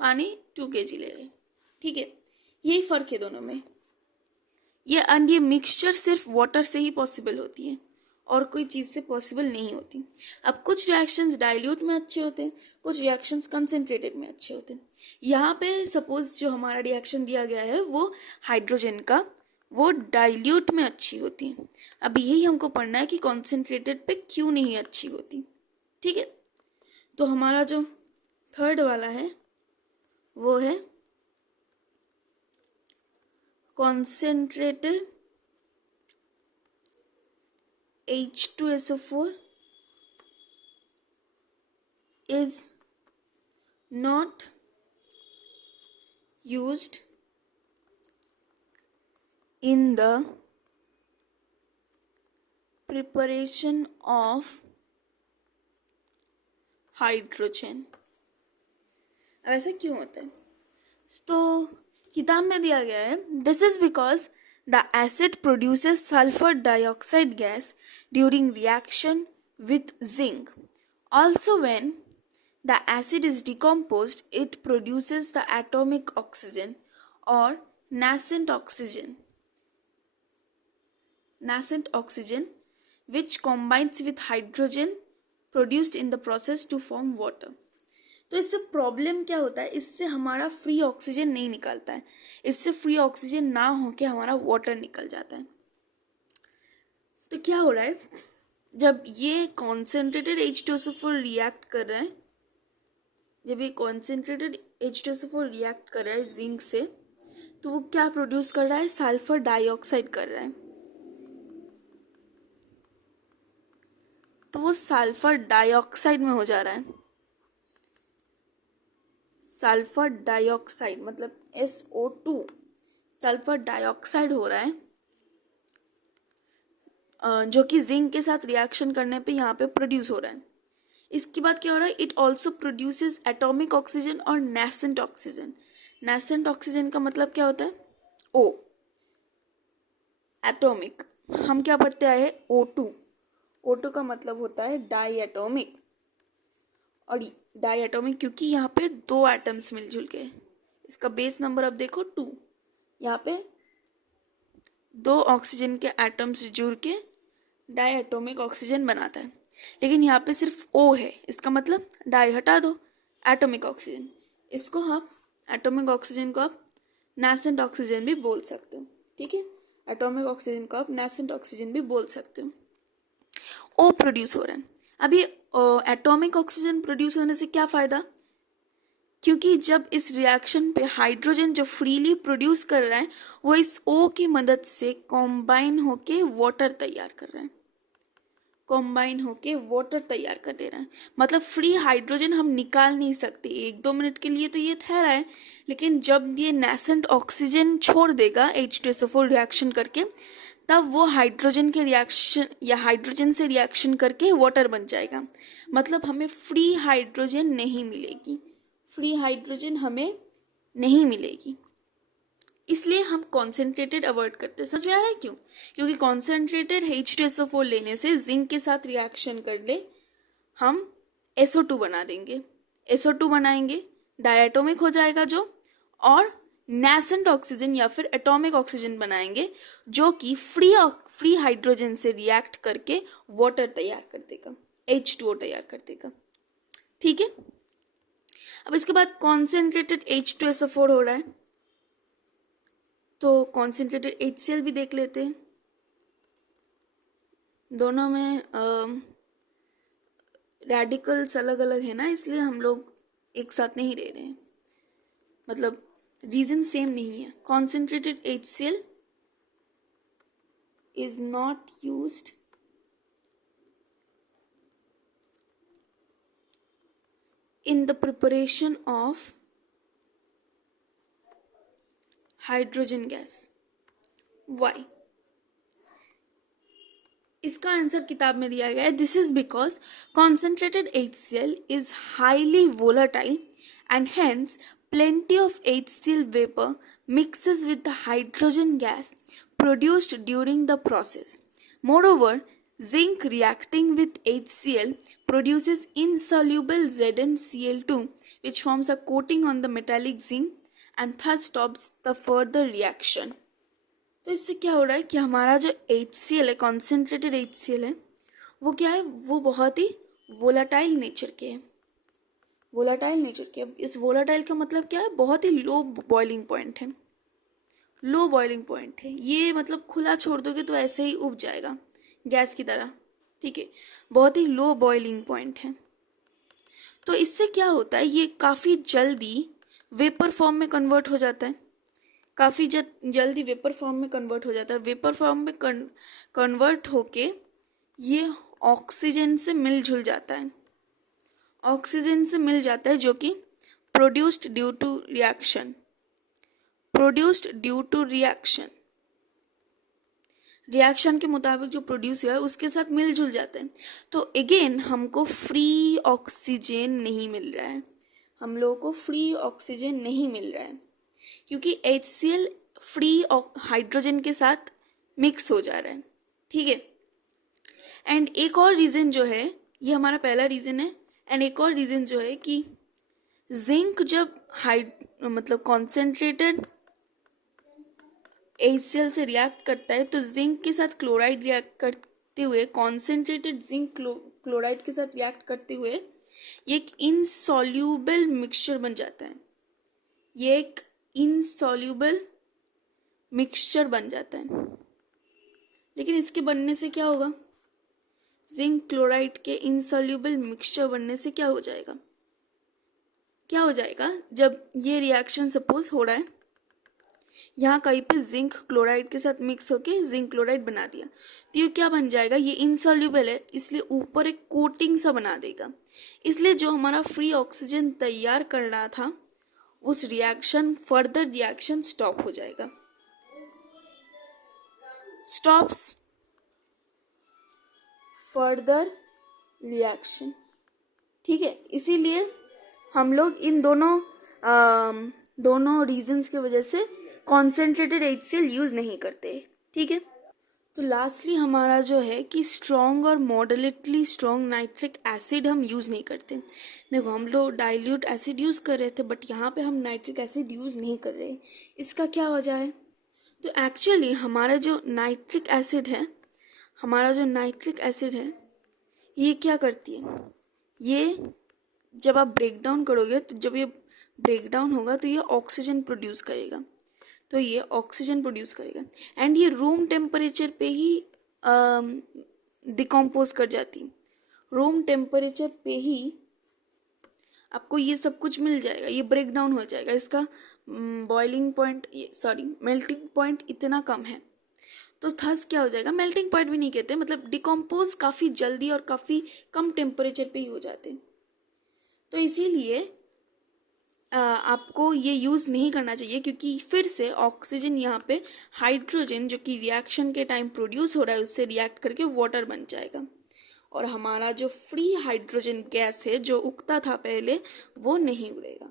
पानी 2 kg ले रहे हैं। ठीक है, यही फ़र्क है दोनों में। ये मिक्सचर सिर्फ वाटर से ही पॉसिबल होती है और कोई चीज़ से पॉसिबल नहीं होती। अब कुछ रिएक्शंस डाइल्यूट में अच्छे होते हैं, कुछ रिएक्शंस कंसेंट्रेटेड में अच्छे होते हैं। यहाँ पे सपोज जो हमारा रिएक्शन दिया गया है वो हाइड्रोजन का, वो डाइल्यूट में अच्छी होती है। अब यही हमको पढ़ना है कि कॉन्सेंट्रेटेड पे क्यों नहीं अच्छी होती। ठीक है, तो हमारा जो थर्ड वाला है वो है concentrated H2SO4 is not used in the preparation of hydrogen। अब ऐसा क्यों होता है? तो किताब में दिया गया है, this is because the acid produces sulphur dioxide gas during reaction with zinc. Also when the acid is decomposed it produces the atomic oxygen और nascent oxygen which combines with hydrogen produced in the process to form water। तो इससे problem क्या होता है? इससे हमारा free oxygen नहीं निकलता है, इससे फ्री ऑक्सीजन ना होके हमारा वाटर निकल जाता है। तो क्या हो रहा है, जब ये कॉन्सेंट्रेटेड H2SO4 रिएक्ट कर रहा है, जब ये कॉन्सेंट्रेटेड H2SO4 रिएक्ट कर रहा है जिंक से, तो वो क्या प्रोड्यूस कर रहा है? सल्फर डाइऑक्साइड कर रहा है। तो वो सल्फर डाइऑक्साइड में हो जा रहा है। सल्फर डाइऑक्साइड मतलब SO2 सल्फर डाइऑक्साइड हो रहा है, जो कि जिंक के साथ रिएक्शन करने पे यहाँ पे प्रोड्यूस हो रहा है। इसके बाद क्या हो रहा है? It also produces atomic oxygen और नेसेंट ऑक्सीजन। नेसेंट ऑक्सीजन का मतलब क्या होता है? O। एटॉमिक हम क्या पढ़ते आए हैं? O2। O2 का मतलब होता है डाई एटॉमिक, और डाई एटॉमिक क्योंकि यहाँ पे 2 एटम्स मिलजुल के, इसका बेस नंबर अब देखो 2, यहाँ पे 2 ऑक्सीजन के एटम्स जुड़ के डाई एटॉमिक ऑक्सीजन बनाता है। लेकिन यहाँ पे सिर्फ O है, इसका मतलब डाई हटा दो, एटॉमिक ऑक्सीजन। इसको आप एटॉमिक ऑक्सीजन को आप नेसेंट ऑक्सीजन भी बोल सकते हो। ठीक है, एटॉमिक ऑक्सीजन को आप नेसेंट ऑक्सीजन भी बोल सकते हो। O प्रोड्यूस हो रहा है। अब ये एटॉमिक ऑक्सीजन प्रोड्यूस होने से क्या फ़ायदा, क्योंकि जब इस रिएक्शन पे हाइड्रोजन जो फ्रीली प्रोड्यूस कर रहा है वो इस O की मदद से कॉम्बाइन होके वाटर तैयार कर रहा है, कॉम्बाइन होके वाटर तैयार कर दे रहा है। मतलब फ्री हाइड्रोजन हम निकाल नहीं सकते, 1-2 मिनट के लिए तो ये ठहरा है, लेकिन जब ये नेसेंट ऑक्सीजन छोड़ देगा H2SO4 रिएक्शन करके, तब वो हाइड्रोजन के रिएक्शन या हाइड्रोजन से रिएक्शन करके वाटर बन जाएगा। मतलब हमें फ्री हाइड्रोजन नहीं मिलेगी, फ्री हाइड्रोजन हमें नहीं मिलेगी, इसलिए हम कॉन्सेंट्रेटेड अवॉइड करते हैं। समझ में आ रहा है क्यों? क्योंकि कॉन्सेंट्रेटेड H2SO4 लेने से जिंक के साथ रिएक्शन कर ले हम SO2 बना देंगे, SO2 बनाएंगे, डायटोमिक हो जाएगा जो, और नेसेंट ऑक्सीजन या फिर एटॉमिक ऑक्सीजन बनाएंगे जो कि फ्री हाइड्रोजन से रिएक्ट करके वाटर तैयार कर देगा, H2O तैयार कर देगा। ठीक है, अब इसके बाद कॉन्सेंट्रेटेड H2SO4 हो रहा है, तो कॉन्सेंट्रेटेड HCl भी देख लेते हैं। दोनों में रेडिकल्स अलग अलग है ना, इसलिए हम लोग एक साथ नहीं ले रहे हैं, मतलब रीजन सेम नहीं है। Concentrated HCl is not used in the preparation of hydrogen gas. Why? इसका आंसर किताब में दिया गया है, this is because concentrated HCl is highly volatile and hence plenty of HCl vapor mixes with the hydrogen gas produced during the process. Moreover, zinc reacting with HCl produces insoluble ZnCl2 which forms a coating on the metallic zinc and thus stops the further reaction. तो इससे क्या हो रहा है कि हमारा जो HCl है, कॉन्सेंट्रेटेड HCl है, वो क्या है, वो बहुत ही वोलाटाइल नेचर के है, वोलाटाइल नेचर के। अब इस वोलाटाइल का मतलब क्या है, बहुत ही लो बॉइलिंग पॉइंट है, लो बॉइलिंग पॉइंट है। ये मतलब खुला छोड़ दोगे तो ऐसे ही उब जाएगा गैस की तरह, ठीक है, बहुत ही लो बॉइलिंग पॉइंट है। तो इससे क्या होता है, ये काफ़ी जल्दी वेपर फॉर्म में कन्वर्ट हो जाता है, काफ़ी जल्दी वेपर फॉर्म में कन्वर्ट हो जाता है। वेपर फॉर्म में कन्वर्ट होके ये ऑक्सीजन से मिलजुल जाता है, ऑक्सीजन से मिल जाता है, जो कि produced due to reaction, produced due to reaction, reaction के मुताबिक जो प्रोड्यूस हुआ है उसके साथ मिलजुल जाता है। तो अगेन हमको फ्री ऑक्सीजन नहीं मिल रहा है, हम लोगों को फ्री ऑक्सीजन नहीं मिल रहा है, क्योंकि HCl फ्री हाइड्रोजन के साथ मिक्स हो जा रहा है, ठीक है। एंड एक और रीज़न जो है, ये हमारा पहला रीज़न है, एंड एक और रीज़न जो है कि जिंक जब मतलब कॉन्सेंट्रेटेड HCl से रिएक्ट करता है तो जिंक के साथ क्लोराइड रिएक्ट करते हुए, कॉन्सेंट्रेटेड जिंक क्लोराइड के साथ रिएक्ट करते हुए ये एक इनसॉल्यूबल मिक्सचर बन जाता है, ये एक इनसॉल्यूबल मिक्सचर बन जाता है। लेकिन इसके बनने से क्या होगा, जिंक क्लोराइड के इनसॉल्यूबल मिक्सचर बनने से क्या हो जाएगा, क्या हो जाएगा, जब ये रिएक्शन सपोज हो रहा है, यहाँ कहीं पे जिंक क्लोराइड के साथ मिक्स होके जिंक क्लोराइड बना दिया, तो ये क्या बन जाएगा, ये इनसॉल्यूबल है, इसलिए ऊपर एक कोटिंग सा बना देगा, इसलिए जो हमारा फ्री ऑक्सीजन तैयार कर रहा था उस रिएक्शन, फर्दर रिएक्शन स्टॉप हो जाएगा, स्टॉप्स फर्दर रिएक्शन, ठीक है। इसीलिए हम लोग इन दोनों रीजंस की वजह से कॉन्सेंट्रेटेड HCl यूज़ नहीं करते, ठीक है। तो लास्टली हमारा जो है कि स्ट्रॉन्ग और मॉडरेटली स्ट्रॉन्ग नाइट्रिक एसिड हम यूज़ नहीं करते। देखो हम लोग डाइल्यूट एसिड यूज़ कर रहे थे, बट यहाँ पे हम नाइट्रिक एसिड यूज़ नहीं कर रहे, इसका क्या वजह है, तो एक्चुअली हमारा जो नाइट्रिक एसिड है, हमारा जो नाइट्रिक एसिड है ये क्या करती है, ये जब आप ब्रेक डाउन करोगे, तो जब ये ब्रेक डाउन होगा तो ये ऑक्सीजन प्रोड्यूस करेगा, तो ये ऑक्सीजन प्रोड्यूस करेगा, एंड ये रूम टेम्परेचर पे ही डिकम्पोज कर जाती है, रूम टेम्परेचर पे ही आपको ये सब कुछ मिल जाएगा, ये ब्रेक डाउन हो जाएगा। इसका बॉइलिंग पॉइंट मेल्टिंग पॉइंट इतना कम है। तो थस क्या हो जाएगा, मेल्टिंग पॉइंट भी नहीं कहते, मतलब डिकम्पोज काफ़ी जल्दी और काफ़ी कम टेम्परेचर पे ही हो जाते हैं। तो इसीलिए आपको ये यूज़ नहीं करना चाहिए, क्योंकि फिर से ऑक्सीजन यहाँ पे हाइड्रोजन जो कि रिएक्शन के टाइम प्रोड्यूस हो रहा है उससे रिएक्ट करके वाटर बन जाएगा, और हमारा जो फ्री हाइड्रोजन गैस है जो उगता था पहले वो नहीं उड़ेगा।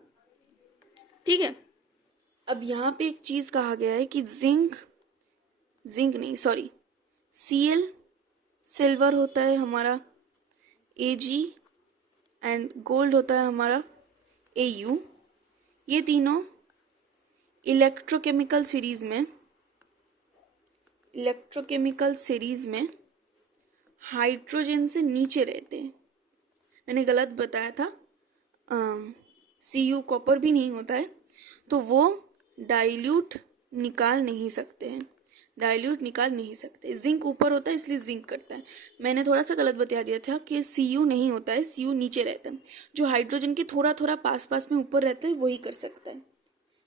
ठीक है। अब यहाँ पे एक चीज़ कहा गया है कि Cl सिल्वर होता है हमारा, Ag एंड गोल्ड होता है हमारा Au। ये तीनों इलेक्ट्रोकेमिकल सीरीज में हाइड्रोजन से नीचे रहते हैं। मैंने गलत बताया था, Cu कॉपर भी नहीं होता है, तो वो डाइल्यूट निकाल नहीं सकते। जिंक ऊपर होता है इसलिए जिंक करता है। मैंने थोड़ा सा गलत बता दिया था कि Cu नहीं होता है, Cu नीचे रहता है। जो हाइड्रोजन के थोड़ा थोड़ा पास में ऊपर रहता है वही कर सकता है।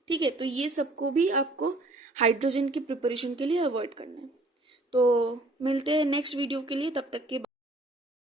ठीक है, तो ये सबको भी आपको हाइड्रोजन की प्रिपरेशन के लिए अवॉइड करना है। तो मिलते हैं नेक्स्ट वीडियो के लिए, तब तक के